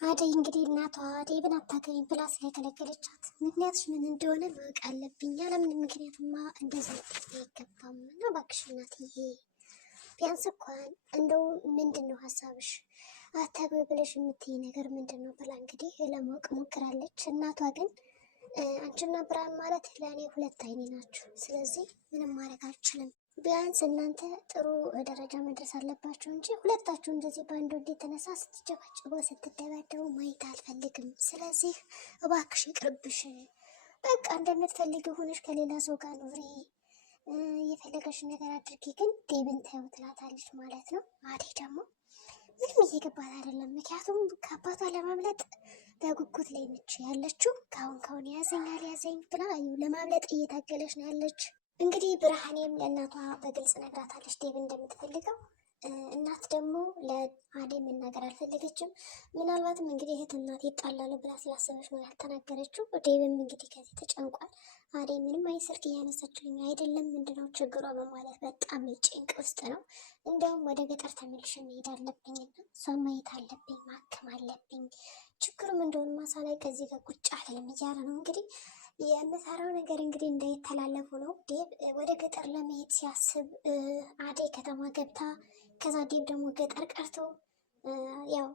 አደይ እንግዲህ እናቷ ዴብን አታገቢም ብላ ስለከለከለቻት ምክንያትሽ ምን እንደሆነ ማወቅ አለብኝ። ያለምንም ምክንያትማ እንደዛ አይገባም እና እባክሽ እናትዬ ቢያንስ እንኳን እንደው ምንድን ነው ሀሳብሽ አታገቢ ብለሽ የምትይ ነገር ምንድን ነው ብላ እንግዲህ ለማወቅ ሞክራለች። እናቷ ግን አንቺና ብርሃን ማለት ለእኔ ሁለት አይኔ ናችሁ፣ ስለዚህ ምንም ማድረግ አልችልም። ቢያንስ እናንተ ጥሩ ደረጃ መድረስ አለባቸው እንጂ ሁለታችሁ እንደዚህ በአንድ ወንድ የተነሳ ስትጨባጭቡ ስትደባደቡ ማየት አልፈልግም። ስለዚህ እባክሽ ይቅርብሽ፣ በቃ እንደምትፈልጊ ሆነሽ ከሌላ ሰው ጋር ኑሪ፣ የፈለገሽ ነገር አድርጊ፣ ግን ዴብን ተይው ትላታለች ማለት ነው። አደይ ደግሞ ምንም እየገባት አይደለም። ምክንያቱም ከአባቷ ለማምለጥ በጉጉት ላይ ነች ያለችው። ካሁን ያዘኝ ብላ ለማምለጥ እየታገለች ነው ያለች። እንግዲህ ብርሃኔም ለእናቷ በግልጽ ነግራታለች ዴብ እንደምትፈልገው። እናት ደግሞ ለአደይ መናገር አልፈለገችም። ምናልባትም እንግዲህ እህት እናት ይጣላሉ ብላ ስላሰበች ነው ያልተናገረችው። ዴብም እንግዲህ ከዚህ ተጨንቋል። አደይ ምንም አይነት ስልክ እያነሳችልኝ አይደለም፣ ምንድነው ችግሯ በማለት በጣም ጭንቅ ውስጥ ነው። እንደውም ወደ ገጠር ተመልሼ መሄድ አለብኝና እሷን ማየት አለብኝ፣ ማከም አለብኝ፣ ችግሩም እንደሆነ ማሳ ላይ ከዚህ ጋር ቁጭ አልልም እያለ ነው እንግዲህ የምሰራው ነገር እንግዲህ እንዳይተላለፉ ነው። ዴብ ወደ ገጠር ለመሄድ ሲያስብ አደይ ከተማ ገብታ ከዛ ዴብ ደግሞ ገጠር ቀርቶ ያው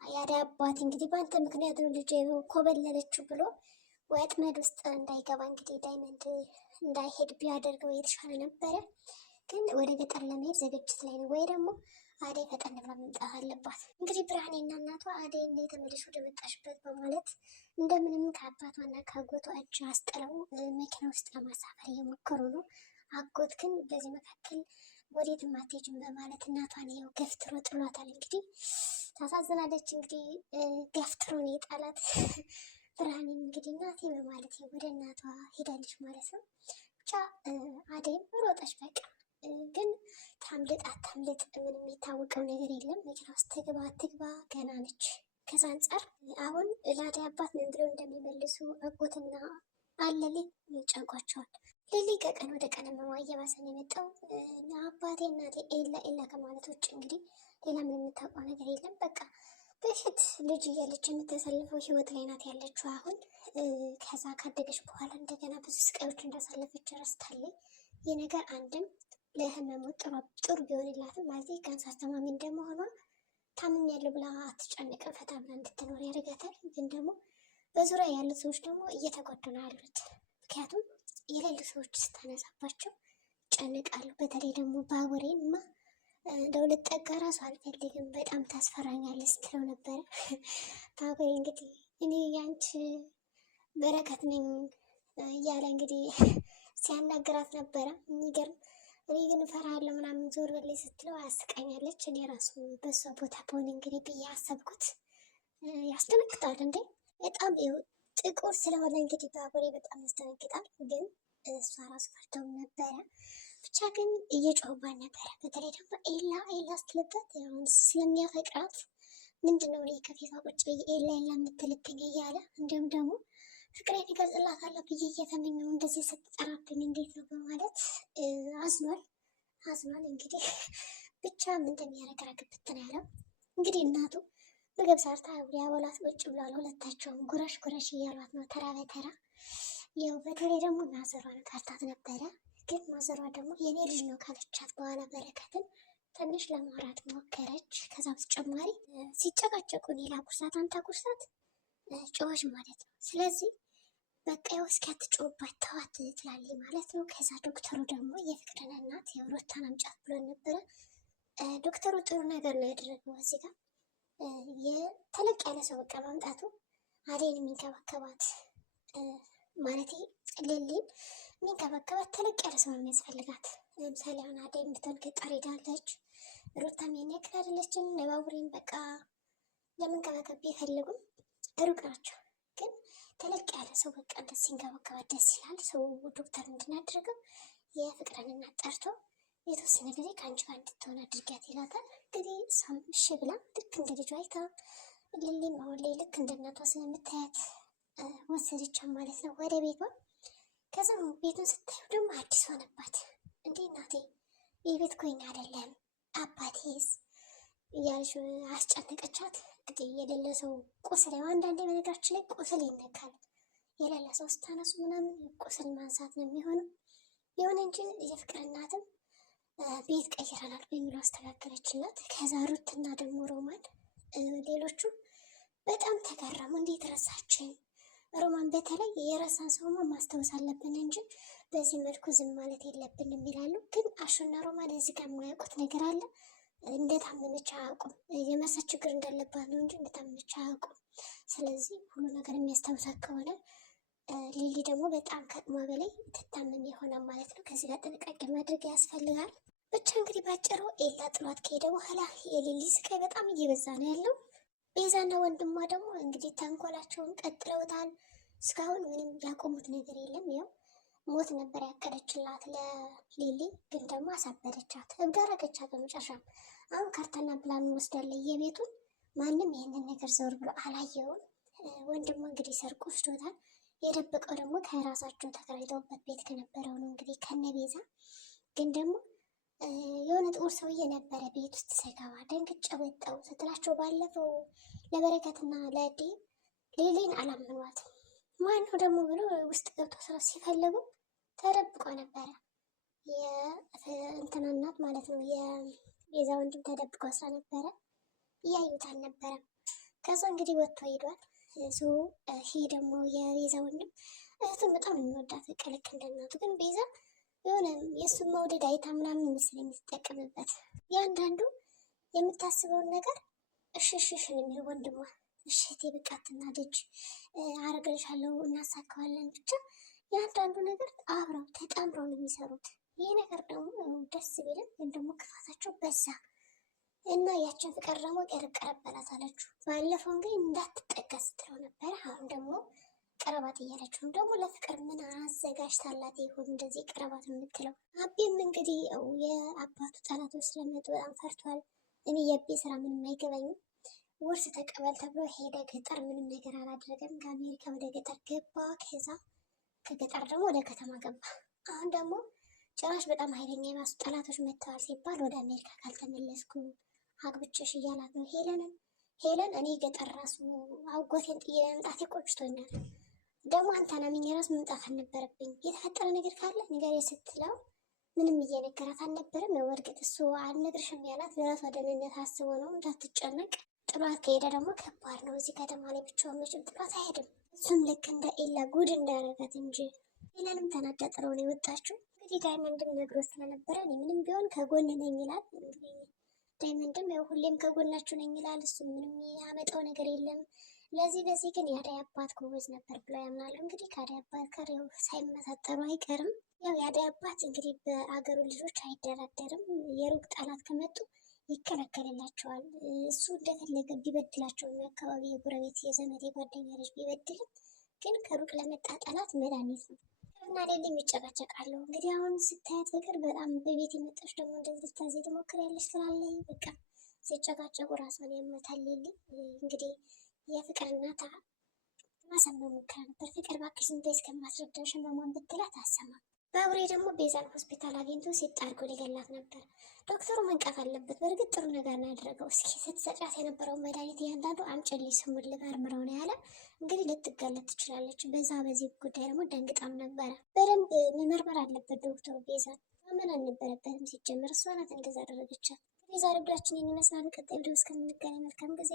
የአደይ አባት እንግዲህ በአንተ ምክንያት ነው ልጅ ኮበለለችው ብሎ ወጥመድ ውስጥ እንዳይገባ እንግዲህ ዳይመንድ እንዳይሄድ ቢያደርገው የተሻለ ነበረ። ግን ወደ ገጠር ለመሄድ ዝግጅት ላይ ነው። ወይ ደግሞ አደይ ፈጠን ብላ መምጣት አለባት። እንግዲህ ብርሃኔና እናቷ አደይ እንደ ተመለሽ ወደ መጣሽበት በማለት እንደምንም ከአባቷና ከአጎቷ እጅ አስጥለው መኪና ውስጥ ለማሳፈር እየሞከሩ ነው። አጎት ግን በዚህ መካከል ወዴትም አትሄጂም በማለት እናቷን ያው ገፍትሮ ጥሏታል። እንግዲህ ታሳዝናለች። እንግዲህ ገፍትሮ ነው የጣላት። ብርሃኔም እንግዲህ እናቴ በማለት ወደ እናቷ ሄዳለች ማለት ነው። ብቻ አደይም ሮጠች በቃ። ግን ታምልጥ አታምልጥ ምንም የሚታወቀው ነገር የለም። መኪና ውስጥ ትግባ አትግባ ገና ነች። ከዛ አንጻር አሁን ለአደይ አባት ምን ብለው እንደሚመልሱ አጎትና አለሌ ጨንቋቸዋል። ሌሊ ከቀን ወደ ቀን እየባሰ ነው የመጣው። አባቴ እናቴ ኤላ ከማለት ውጭ እንግዲህ ሌላ ምን የምታውቀው ነገር የለም። በቃ በፊት ልጅ እያለች የምታሳልፈው ህይወት ላይ ናት ያለችው አሁን። ከዛ ካደገች በኋላ እንደገና ብዙ ስቃዮች እንዳሳለፈች ረስታለች። ይህ ነገር አንድም ለህመሙ ጥሩ ቢሆንላትም ማለት ጋንስ አስተማሚ እንደመሆኗ ታምም ያለው ብላ አትጨነቅም፣ ፈታ ብላ እንድትኖር ያደርጋታል። ግን ደግሞ በዙሪያ ያሉት ሰዎች ደግሞ እየተጎዱ ነው ያሉት። ምክንያቱም የሌሉ ሰዎች ስታነሳባቸው ጨንቃሉ። በተለይ ደግሞ ባቡሬማ እንደው ልጠጋ ራሱ አልፈልግም፣ በጣም ታስፈራኛለች ስትለው ነበረ። ባቡሬ እንግዲህ እኔ ያንቺ በረከት ነኝ እያለ እንግዲህ ሲያናግራት ነበረ። የሚገርም እኔ ግን እፈራለሁ ምናምን ዞር በላይ ስትለው አያስቀኛለች። እኔ ራሱ በእሷ ቦታ በሆነ እንግዲህ ብዬ አሰብኩት። ያስደነግጣል እንዴ! በጣም ጥቁር ስለሆነ እንግዲህ ባቡሬ በጣም ያስደነግጣል። ግን እሷ ራሱ ፈርተው ነበረ። ብቻ ግን እየጮህባት ነበረ። በተለይ ደግሞ ኤላ ስትልበት ስለሚያፈቅራት ምንድነው እኔ ከፊቷ ቁጭ ብዬ ኤላ የምትልብኝ እያለ እንዲሁም ደግሞ ፍቅሬን እገልጽላታለሁ ብዬ እየተመኘው እንደዚህ ስትጠራብኝ እንዴት ነው በማለት አዝኗል። እንግዲህ ብቻ ምን እንደሚያደርግ ግራ ገብቶት ነው ያለው። እንግዲህ እናቱ ምግብ ሰርታ ሊያበላት ቁጭ ብሏል። ሁለታቸውም ጉረሽ እያሏት ነው ተራ በተራ። ያው በተለይ ደግሞ ማዘሯን ጠርታት ነበረ። ግን ማዘሯ ደግሞ የኔ ልጅ ነው ካለቻት በኋላ በረከትን ትንሽ ለማውራት ሞከረች። ከዛ በተጨማሪ ሲጨቃጨቁ ሌላ ኩርሳት አንተ ኩርሳት ጨዋሽ ማለት ነው። ስለዚህ በቃ ያው እስኪ አትጮህባት ተዋት ትላለች ማለት ነው። ከዛ ዶክተሩ ደግሞ የፍቅርን እናት የሩታን አምጫት ብሎን ነበረ። ዶክተሩ ጥሩ ነገር ነው ያደረገው። እዚህ ጋር የተለቅ ያለ ሰው በቃ ማምጣቱ አደይን የሚንከባከባት ማለት ሌሊን የሚንከባከባት ተለቅ ያለ ሰው የሚያስፈልጋት። ለምሳሌ አሁን አደይ ብትሆን ገጠር ሄዳለች፣ ሩታም ያን ያክል አይደለችም። ለባቡሬን በቃ ለመንከባከብ ቢፈልጉም ሩቅ ናቸው። ግን ተለቅ ያለ ሰው በቃ ደስ ሲንከባከባት ደስ ይላል። ሰው ዶክተር እንድናደርገው የፍቅርን እናት ጠርቶ የተወሰነ ጊዜ ከአንቺ ጋር እንድትሆን አድርጊያት ይላታል። እንግዲህ እሷም እሺ ብላ ልክ እንደ ልጇ አይታ ሊሊም አሁን ላይ ልክ እንደ እናቷ ስለምታያት ወሰደቻት ማለት ነው ወደ ቤቷ። ከዛ ቤቱን ስታዩ ደግሞ አዲስ ሆነባት። እንዴ እናቴ ይህ ቤት እኮ የኛ አይደለም አባቴስ እያለች አስጨነቀቻት። እንግዲህ የሌለ ሰው ቁስል ያው አንዳንዴ በነገራችን ላይ ቁስል ይነካል። የሌለ ሰው ስታነሱ ምናምን ቁስል ማንሳት ነው የሚሆነው። የሆነ እንጂ የፍቅር እናትም ቤት ቀይረናል በሚለው አስተካከለችላት። ከዛ ሩትና ደግሞ ሮማን ሌሎቹ በጣም ተገረሙ። እንዴት ረሳችን? ሮማን በተለይ የረሳን ሰውማ ማስታወስ አለብን እንጂ በዚህ መልኩ ዝም ማለት የለብንም ይላሉ። ግን አሹና ሮማን እዚህ ጋር የማያውቁት ነገር አለ። እንደታመመች አያውቁም። የመርሳት ችግር እንዳለባት ነው እንጂ እንደታመመች አያውቁም። ስለዚህ ሁሉ ነገር የሚያስታውሳት ከሆነ ሊሊ ደግሞ በጣም ከአቅሟ በላይ ትታመም ይሆናል ማለት ነው። ከዚህ ጋር ጥንቃቄ ማድረግ ያስፈልጋል። ብቻ እንግዲህ ባጭሩ ኤላ ጥሏት ከሄደ በኋላ የሊሊ ስቃይ በጣም እየበዛ ነው ያለው። ቤዛና ወንድሟ ደግሞ እንግዲህ ተንኮላቸውን ቀጥለውታል። እስካሁን ምንም ያቆሙት ነገር የለም። ያው ሞት ነበር ያቀደችላት ለሊሊ፣ ግን ደግሞ አሳበደቻት፣ እብድ አደረገቻት በመጨረሻም። አሁን ካርታና ፕላን እንወስዳለን የቤቱን። ማንም ይህንን ነገር ዘወር ብሎ አላየውም። ወንድሟ እንግዲህ ሰርቆ ወስዶታል። የደበቀው ደግሞ ከራሳቸው ተከራይተውበት ቤት ከነበረው ነው እንግዲህ ከነ ቤዛ። ግን ደግሞ የሆነ ጥቁር ሰውዬ ነበረ ቤት ውስጥ ሳይገባ ደንግጬ ወጣሁ ስትላቸው ባለፈው ለበረከትና ለዲ ሊሊን አላምኗትም። ማን ነው ደግሞ ብሎ ውስጥ ገብቶ ስራ ሲፈልጉ ተደብቆ ነበረ። የእንትና እናት ማለት ነው የቤዛ ወንድም ተደብቆ ስራ ነበረ፣ እያዩት አልነበረም። ከዛ እንግዲህ ወጥቶ ሄዷል። ይሄ ደግሞ የቤዛ ወንድም እህቱን በጣም የሚወዳት በቃ ልክ እንደ እናቱ። ግን ቤዛ የሆነ የእሱን መውደድ አይታ ምናምን ምስል የምትጠቀምበት የአንዳንዱ የምታስበውን ነገር እሽሽሽ የሚል ወንድሟ እሽቴ ብቃትና ልጅ አረገልሻለሁ እናሳካዋለን ብቻ የአንዳንዱ ነገር አብረው ተጣምረው ነው የሚሰሩት። ይህ ነገር ደግሞ ደስ ቢልም ግን ደግሞ ክፋታቸው በዛ እና ያችን ፍቅር ደግሞ ቀረብ በላት አለችው። ባለፈው እንግዲህ እንዳትጠጋ ስትለው ነበረ። አሁን ደግሞ ቀረባት እያለችው ደግሞ ለፍቅር ምን አዘጋጅታላት ይሁን እንደዚህ ቀረባት የምትለው። አቤም እንግዲህ የአባቱ ጠላቶች ስለመጡ በጣም ፈርቷል። እኔ የቤ ስራ ምንም አይገባኝም። ውርስ ተቀበል ተብሎ ሄደ ገጠር፣ ምንም ነገር አላደረገም። ከአሜሪካ ወደ ገጠር ገባ፣ ከዛ ከገጠር ደግሞ ወደ ከተማ ገባ። አሁን ደግሞ ጭራሽ በጣም ኃይለኛ የማሱ ጠላቶች መጥተዋል ሲባል ወደ አሜሪካ ካልተመለስኩ አግብቼሽ እያላት ነው ሄለን እኔ ገጠር ራሱ አጎቴን ጥዬ መምጣቴ ቆጭቶኛል። ደግሞ አንተን አምኜ ራሱ መምጣት አልነበረብኝ። የተፈጠረ ነገር ካለ ንገሪ ስትለው ምንም እየነገራት አልነበረም። እርግጥ እሱ አልነግርሽም ያላት ለራሷ ደህንነት አስቦ ነው እንዳትጨነቅ። ጥሏት ከሄደ ደግሞ ከባድ ነው። እዚህ ከተማ ላይ ብቻውን መቼም ጥሏት አይሄድም። እሱም ልክ እንደ ኤላ ጉድ እንዳያረጋት እንጂ። ሄለንም ተናዳ ጥለው ነው የወጣችው። እንግዲህ ዳይመንድም ነግሮት ስለነበረ እኔ ምንም ቢሆን ከጎን ነኝ ይላል። ዳይመንድም ያው ሁሌም ከጎናችሁ ነኝ ይላል። እሱ ምንም ያመጣው ነገር የለም። ለዚህ ግን የአደይ አባት ጎበዝ ነበር ብለው ያምናሉ። እንግዲህ ከአደይ አባት ጋር ያው ሳይመሳጠሩ አይቀርም። ያው የአደይ አባት እንግዲህ በአገሩ ልጆች አይደራደርም። የሩቅ ጠላት ከመጡ ይከለከልላቸዋል። እሱ እንደፈለገ ቢበድላቸው የአካባቢ የጎረቤት የዘመድ የጓደኛ ልጅ ቢበድልም ግን ከሩቅ ለመጣ ጠላት መድኃኒት ነው። እና ሌሊም ይጨቃጨቃሉ። እንግዲህ አሁን ስታያት ፍቅር በጣም በቤት የመጣች ደግሞ እንደዚህ ልታዘይ ትሞክራለች ትላለች። በቃ ሲጨቃጨቁ ራሷን ያመታል። ሌሊ እንግዲህ የፍቅር እናት ማሳመን ሞክራ ነበር። ፍቅር እባክሽ ዝም በይ እስከማስረዳሽ ህመሟን ብትላት አሰማም። ባቡሬ ደግሞ ቤዛን ሆስፒታል አግኝቶ ሲጣርጎ ሊገላት ነበር። ዶክተሩ መንቀፍ አለበት። በእርግጥ ጥሩ ነገር ነው ያደረገው። እስኪ ስትሰጫት የነበረውን መድኃኒት እያንዳንዱ አምጪልኝ ስሙን ልመርምረው ነው ያለ። እንግዲህ ልትጋለጥ ትችላለች። በዚህ ጉዳይ ደግሞ ደንግጣም ነበረ። በደንብ መመርመር አለበት ዶክተሩ። ቤዛን ማመን አልነበረበትም ሲጀምር፣ እሷ ናት እንደዛ አደረገቻት። የዛሬው ቪዲዮአችን ይመስላል። ቀጣይ ቪዲዮ እስከምንገናኝ መልካም ጊዜ